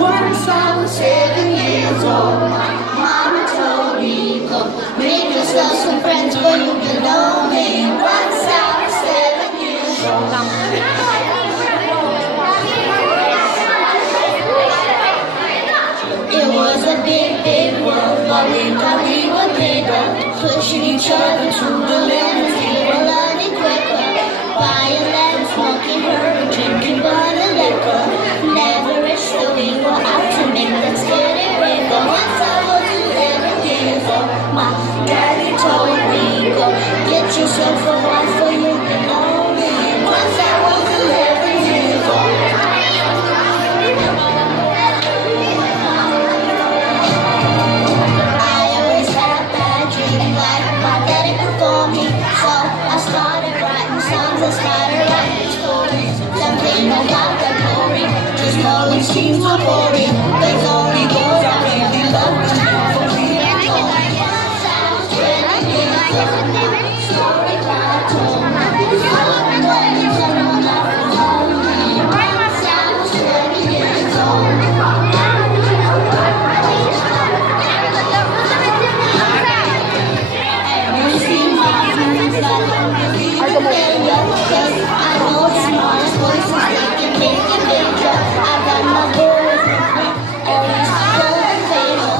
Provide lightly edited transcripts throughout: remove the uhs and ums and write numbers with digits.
Once I was 7 years old, my mama told me, go make yourself some friends, but you can know me. Once I was 7 years old. It was a big, big world, but we thought we were bigger, pushing each other to the limits. We were learning quicker, buying and smoking, her, drinking butter liquor. Never wished that we were out to make that scary river. Once I was 11 years old, my daddy told me, go get yourself a wife for you can know me. Once I was 11 years old. I started writing stories. Something about the glory. Just all these dreams were boring. There's only those I really love. For me and all. Once I was 20 years old. Story I told me. Someone I was lonely. Once I was 20 years old. And you see my friends, I don't believe in failure. Cause I know the smartest voices they can make it bigger. I got my boys with me, always go in favor.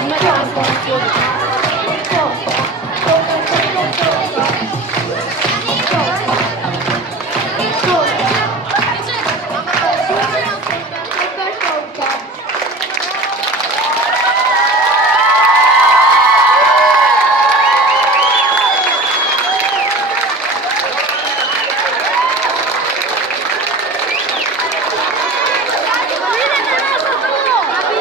I'm not going to go to the